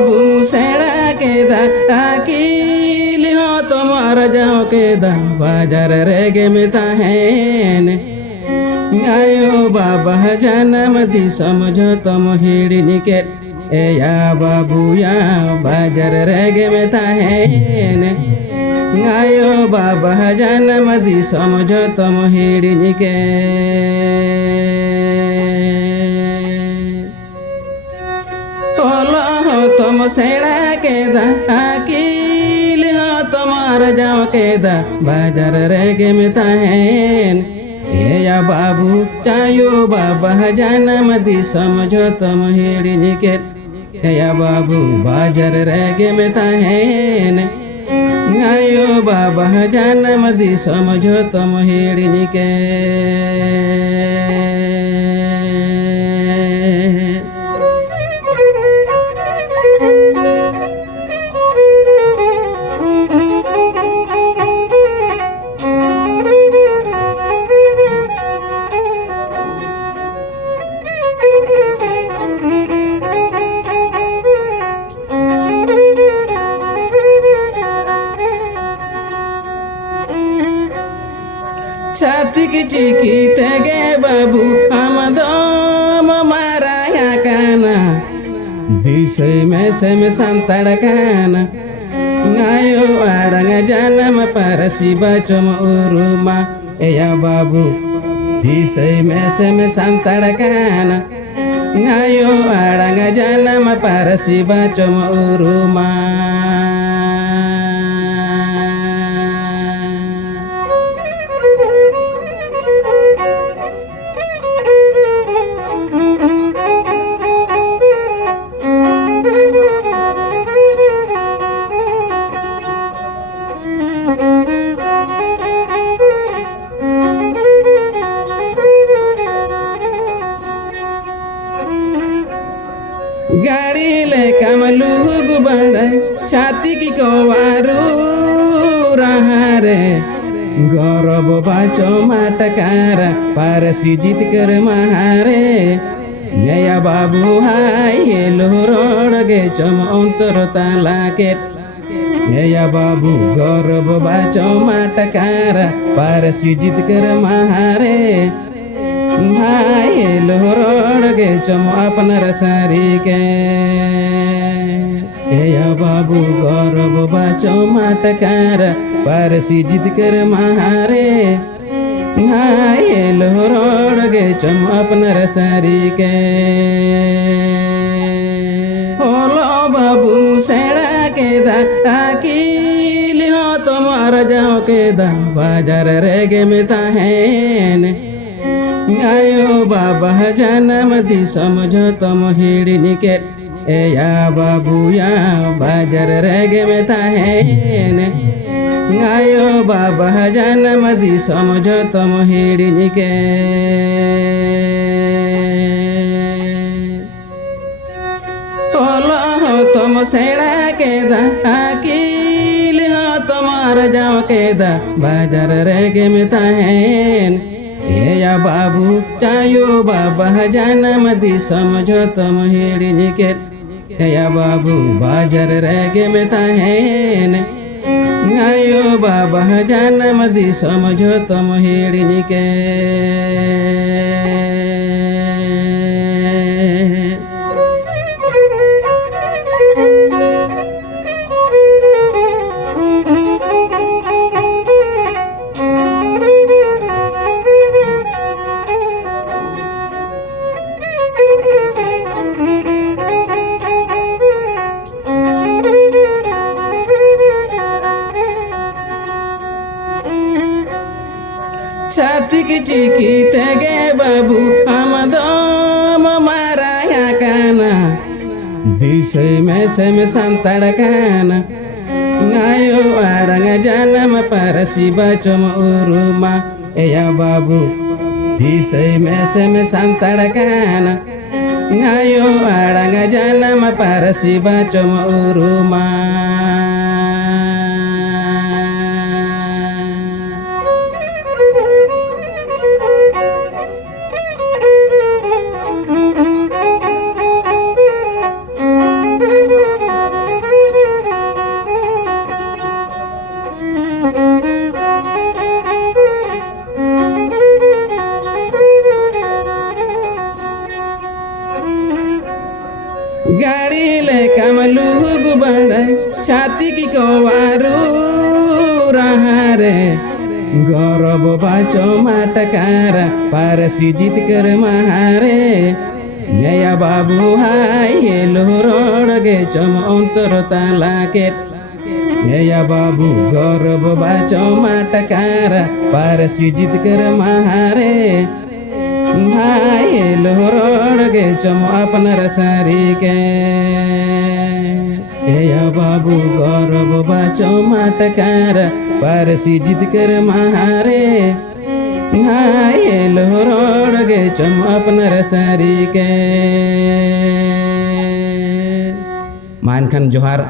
babu musera queda aquí liho tomar jao queda bajar rege mita hen ayo baba janam di samjho tom hidi niket ya babu ya bajar rege mita hen ayo baba janam di samjho tom hidi niket तुम सेड़ा केदा अकील हो तुम्हार जाओ केदा बाजार रेगे में ताहेन ये या बाबू चायो बाबा जानम दी समझो तुम हेड़ी निकेत या बाबू बाजार रेगे में ताहेन आयो बाबा जानम दी समझो तुम हेड़ी निकेत छाती की चिकी तेगे बाबू आमदम माराया काना दिसे में से में संताड़ काना आयो आरंग जानम परसी बचम उरुमा या बाबू दिसे में से में संताड़ काना आयो आरंग जानम परसी बचम उरुमा गाड़ी ले कमलू गुबाड़ा छाती की कोवारू रहा रे गौरव बाचो माटकारा पारसी जीत कर महारे नया बाबू हाय लोहरोड़ गे चम अंतर तालाके नया बाबू गौरव बाचो माटकारा पारसी जीत कर महारे भाई लोहरोड़ गे चमो अपना रसारी के या बाबू गौरव बाचो माटकार पारसी जीत कर महारे भाई लोहरोड़ गे चमो अपना रसारी के होलो बाबू सेड़ा केदा अकील हो तुम्हार जाओ केदा बाजार रेगे में ताहेन आयो बाबा जानम दी समझो तुम हिड़ी निकेत या बाबू या बाजार रेगे में ताहेन आयो बाबा जानम दी समझो तुम हिड़ी निकेत ओलो हो तुम सेड़ा केदा अकील हो तुम्हार जाओ केदा बाजार रेगे में ताहेन या बाबू चायो बाबा जानम दी समझो तुम हिड़ी निकेत या बाबू बाजार रेगे में ताहेन आयो बाबा जानम दी समझो तुम हिड़ी निकेत छाती की चिकी तेगे बाबू आमदम माराया काना दिसे में से में संताड़ काना आयो आरंग जानम परसी बचम उरुमा या बाबू दिसे में से में संताड़ काना आयो आरंग जानम परसी बचम उरुमा गाड़ी ले कमलू गुबड़ छाती की कोवारू रहारे गौरव बाचो माटकारा पारसी जीत कर महारे नया बाबू हाय हेलो रोड गे चम अंतर तालाके नया बाबू गौरव बाचो माटकारा पारसी जीत कर महारे हाय हेलो रोड गे चम अपन रसारी के या बाबू गौरव बाचो माटकारा पारसी जीत कर महारे हाय लोहरोड गे चम अपन रसारी के मान खान जोहार।